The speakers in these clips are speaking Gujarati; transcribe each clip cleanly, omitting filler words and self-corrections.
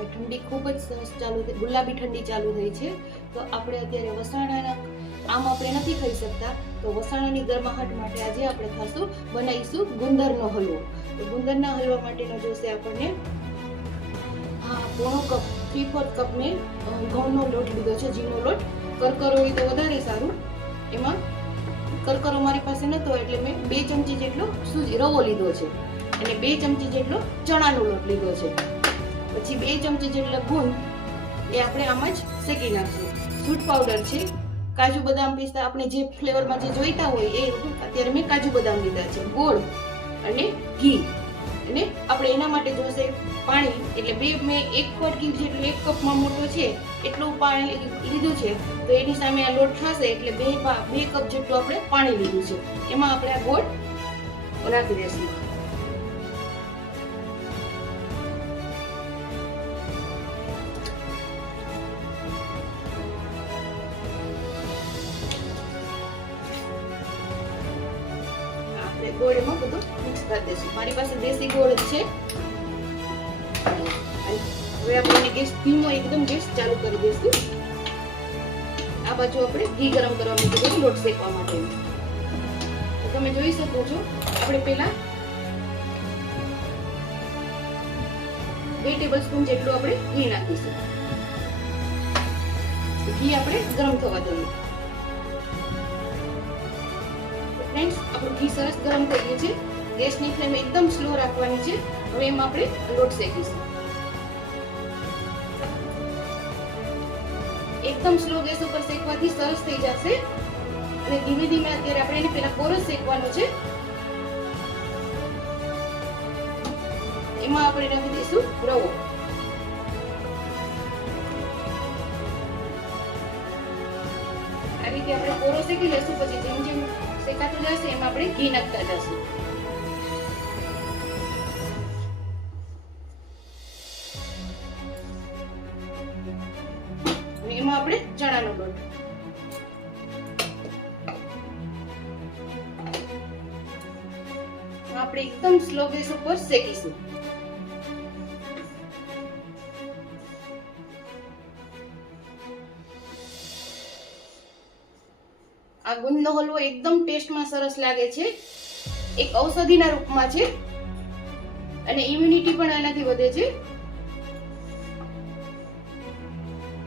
અને ઠંડી ખૂબ જ સરસ ચાલુ થઈ, ગુલાબી ઠંડી ચાલુ થઈ છે. તો આપણે અત્યારે વસાણાના આમ આપણે નથી ખાઈ શકતા, તો વસાણાની ગરમાહટ માટે આજે આપણે ખાશું બનાવીશું ગુંદરનો હલવો. તો ગુંદરના હલવા માટેનો જોશે આપણને પોણો કપ 3/4 કપ મેં ઘઉંનો લોટ લીધો છે, ઝીણો લોટ. કરકરો હોય તો વધારે સારું. એમાં કરકરો મારી પાસે નતો એટલે મેં 2 ચમચી જેટલો રવો લીધો છે અને 2 ચમચી જેટલો ચણાનો લોટ લીધો છે. પછી 2 ચમચી જેટલા ગુંદ એ આપણે આમાં જ શેકી નાખશું. સૂટ પાવડર છે, કાજુ બદામ પિસ્તા આપણે જે ફ્લેવરમાં જે જોઈતા હોય એ અત્યારે મેં કાજુ બદામ લીધા છે, ગોળ અને ઘી. અને આપણે એના માટે જોશે પાણી, એટલે મેં 1 વાટકી જેટલું 1 કપમાં મોટો છે એટલું પાણી લીધું છે. તો એની સામે આ લોટ થશે એટલે 2 કપ જેટલું આપણે પાણી લીધું છે. એમાં આપણે આ ગોળ નાખી દઈશું. ગોળ એમાં બધું મિક્સ કરી દઈશું. મારી પાસે દેશી ગોળ જ છે. હવે આપણે ગેસ ધીમો એકદમ ગેસ ચાલુ કરી દઈશું. આ બાજુ આપણે ઘી ગરમ કરવા મૂકી દઈશું લોટ શેકવા માટે. તો તમે જોઈ શકો છો આપણે પહેલા 2 ટેબલસ્પૂન જેટલું આપણે ઘી નાખીશું. ઘી આપણે ગરમ થવા દઈએ. ફ્રેન્ડ્સ, આપણું ઘી સરસ ગરમ થઈ ગયું છે. ગેસની ફ્લેમ એકદમ સ્લો રાખવાની છે. હવે એમાં આપણે લોટ શેકીશું. એકદમ સ્લો ગેસ ઉપર શેકવાથી સરસ થઈ જશે. અને ધીમે ધીમે અત્યારે આપણે એને પહેલા કોરો શેકવાનો છે. એમાં આપણે નાખી દઈશું રવો. આ રીતે આપણે કોરો શેકી લઈશું. પછી જેમ જેમ શેકાતું જશે એમાં આપણે ઘી નાખતા જશું. એમાં આપણે ચણાનો લોટ. આપણે એકદમ સ્લો ગેસ ઉપર શેકીશું. આ ગુંદનો હલવો એકદમ ટેસ્ટમાં સરસ લાગે છે. એક ઔષધિના રૂપમાં છે અને ઇમ્યુનિટી પણ એનાથી વધે છે.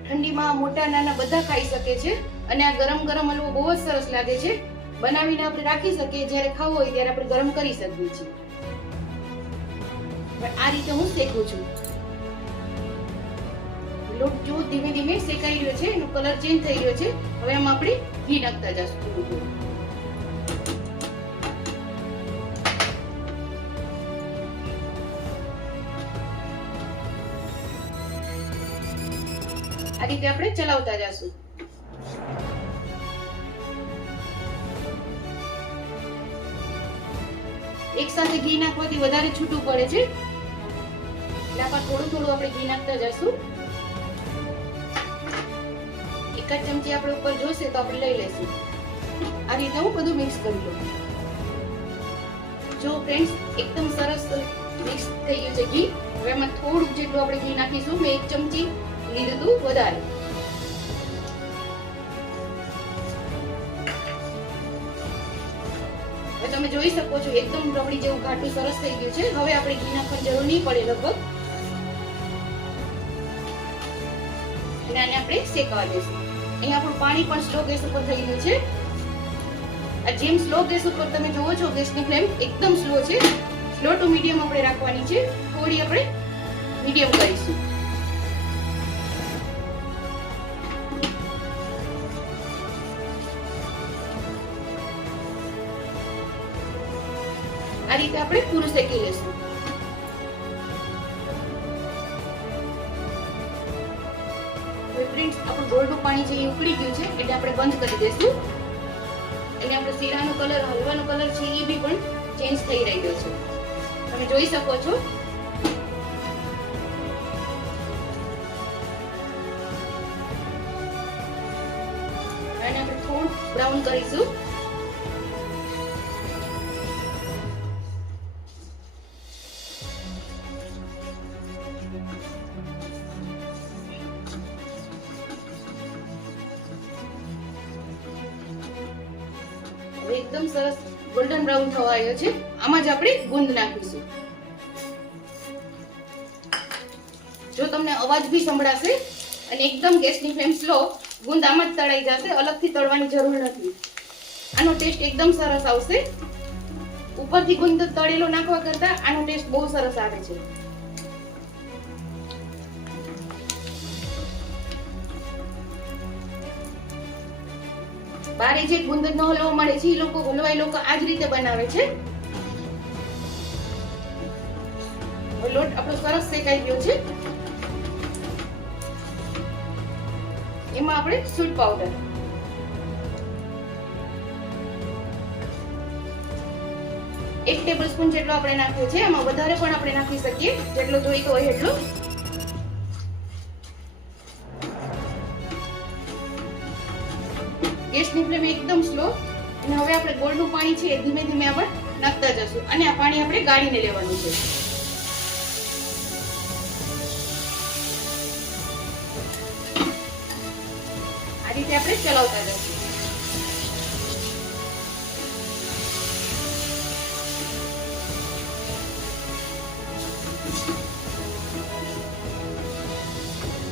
ઠંડીમાં મોટા નાના બધા ખાઈ શકે છે. અને આ ગરમ ગરમ હલવો બહુ જ સરસ લાગે છે. બનાવીને આપણે રાખી શકીએ, જ્યારે ખાવો હોય ત્યારે આપણે ગરમ કરી શકીએ છીએ. આ રીતે હું શેકું છું. લોટ જો ધીમે ધીમે શેકાઈ રહ્યો છે, એનો કલર ચેન્જ થઈ રહ્યો છે. હવે આમાં આપણે ઘી નાખતા જશું થોડું થોડું. આ રીતે આપણે ચલાવતા જશું. એક સાથે ઘી નાખવાથી વધારે છૂટું પડે છે, એટલે આપણે થોડું થોડું આપણે ઘી નાખતા જશું. 1 જ ચમચી આપણે ઉપર જોશે તો આપણે લઈ લઈશું. આ રીતે હું બધું મિક્સ કરી લઉં. જો ફ્રેન્ડ્સ, એકદમ સરસ મિક્સ થઈ ગયું છે ઘી. હવે એમાં થોડુંક જેટલું આપણે ઘી નાખીશું. મેં 1 ચમચી લીધું હતું વધારે. હવે તમે જોઈ શકો છો એકદમ રબડી જેવું ઘાટું સરસ થઈ ગયું છે. હવે આપણે ઘી નાખવાની જરૂર નહીં પડે લગભગ. અને આને આપણે શેકવા દઈશું. અહીંયા આપણું પાણી પણ સ્લો ગેસ ઉપર થઈ ગયું છે. આ જેમ સ્લો ગેસ ઉપર તમે જોવો છો ગેસની ફ્લેમ એકદમ સ્લો છે. સ્લો ટુ મીડિયમ આપણે રાખવાની છે. થોડી આપણે મીડિયમ કરીશું. આ રીતે આપણે પૂરું શેકી લઈશું. ફ્રેન્ડ્સ, આપણું ગોળનું પાણી છે એ ઉકળી ગયું છે એટલે આપણે બંધ કરી દઈશું. એટલે આપણે શીરાનો કલર, હલવાનો કલર છે એ બી પણ ચેન્જ થઈ રહ્યો છે. તમે જોઈ શકો છો. અને આપણે થોડું બ્રાઉન કરીશું. હવે એકદમ સરસ ગોલ્ડન બ્રાઉન થવા આવ્યો છે. આમાં જ આપણે ગુંદ નાખીશું. જો તમને અવાજ બી સંભળાશે અને એકદમ ગેસની ફ્લેમ સ્લો, ગુંદ આમાં જ તળાઈ જશે, અલગથી તળવાની જરૂર નથી. આનો ટેસ્ટ એકદમ સરસ આવશે. ઉપરથી ગુંદ તળેલો નાખવા કરતા આનો ટેસ્ટ બહુ સરસ આવે છે. બારે જે ગુંદરનો હલવો મળે છે એ લોકો આ જ રીતે બનાવે છે. લોટ આપણો સરસ શેકાઈ ગયો છે. એમાં આપણે સૂટ પાવડર, 1 ટેબલસ્પૂન જેટલો આપણે નાખ્યો છે. આમાં વધારે પણ આપણે નાખી શકીએ, જેટલો જોઈતો હોય એટલો. ગેસની ફ્લેમ એકદમ સ્લો. અને હવે આપણે ગોળનું પાણી છે એ ધીમે ધીમે આપણે નાખતા જશું અને આ પાણી આપણે ગાળીને લેવાનું છે. આ રીતે આપણે ચલાવતા જશું.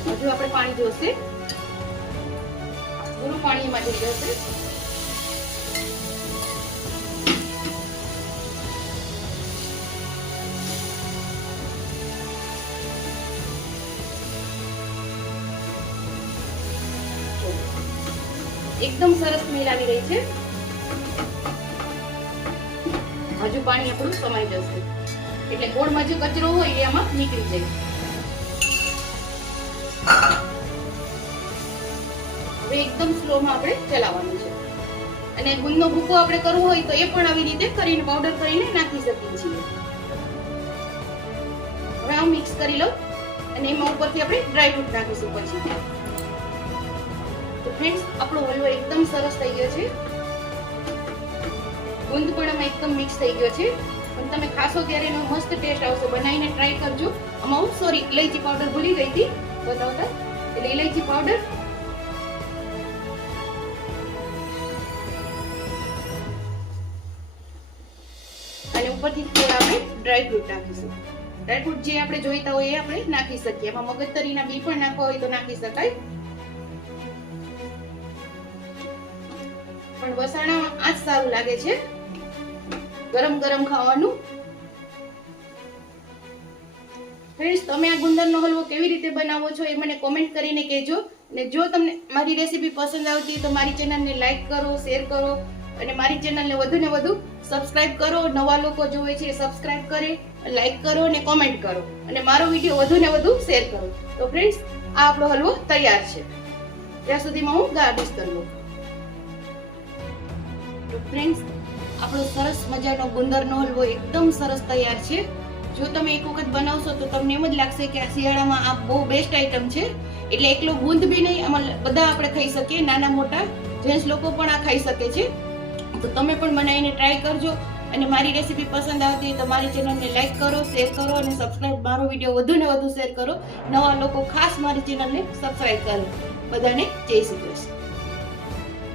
હજુ આપણે પાણી જોશે, પૂરું પાણી એમાં જઈ જશે. એકદમ સરસ સ્મેલ આવી રહી છે. હજુ પાણી આપણું સમાઈ જશે એટલે ગોળમાં જે કચરો હોય એ આમાં નીકળી જાય. હવે એકદમ સ્લોમાં આપણે ચલાવવાનું છે. અને ગુંદનો ભૂકો આપણે કરવો હોય તો એ પણ આવી રીતે કરીને પાવડર કરીને નાખી શકીએ છીએ. હવે આ મિક્સ કરી લો અને એમાં ઉપરથી આપણે ડ્રાય ફ્રૂટ નાખીશું પછી. તો ફ્રેન્ડ્સ, આપણો હલવો એકદમ સરસ થઈ ગયો છે. ગુંદ પણ આમાં એકદમ મિક્સ થઈ ગયો છે. પણ તમે ખાશો ત્યારે એનો મસ્ત ટેસ્ટ આવશે. બનાવીને ટ્રાય કરજો. આમાં હું ઇલાયચી પાવડર ભૂલી ગઈ હતી બતાવતા, એટલે ઇલાયચી પાવડર અને ઉપરથી થોડા આપણે ડ્રાય ફ્રૂટ નાખીશું. ડ્રાય ફ્રૂટ જે આપણે જોઈતા હોય એ આપણે નાખી શકીએ. એમાં મગજતરીના બી પણ નાખવા હોય તો નાખી શકાય. પણ વસાણામાં આ જ સારું લાગે છે ગરમ ગરમ ખાવાનું. ફ્રેન્ડ્સ, તમે આ ગુંદરનો હલવો કેવી રીતે બનાવો છો એ મને કોમેન્ટ કરીને કહેજો. અને જો તમને મારી રેસીપી પસંદ આવતી તો મારી ચેનલને લાઈક કરો, શેર કરો અને મારી ચેનલને વધુ ને વધુ સબસ્ક્રાઇબ કરો. નવા લોકો જોવે છે સબસ્ક્રાઇબ કરે, લાઈક કરો અને કોમેન્ટ કરો અને મારો વિડીયો વધુ ને વધુ શેર કરો. તો ફ્રેન્ડ્સ, આ આપણો હલવો તૈયાર છે. ત્યાં સુધીમાં હું ગાર્નિશ કરી લઉં. તો ફ્રેન્ડ્સ, આપણો સરસ મજાનો ગુંદરનો હલવો એકદમ સરસ તૈયાર છે. જો તમે એક વખત બનાવશો તો તમને એમ જ લાગશે કે આ શિયાળામાં આ બહુ બેસ્ટ આઈટમ છે. એટલે એકલો ગુંદ બી નહીં, આમાં બધા આપણે ખાઈ શકીએ. નાના મોટા જેન્ટ્સ લોકો પણ આ ખાઈ શકે છે. તો તમે પણ બનાવીને ટ્રાય કરજો. અને મારી રેસીપી પસંદ આવતી હોય તો મારી ચેનલને લાઈક કરો, શેર કરો અને સબસ્ક્રાઇબ, મારો વિડીયો વધુ ને વધુ શેર કરો. નવા લોકો ખાસ મારી ચેનલને સબસ્ક્રાઇબ કરો. બધાને જય શ્રી કૃષ્ણ.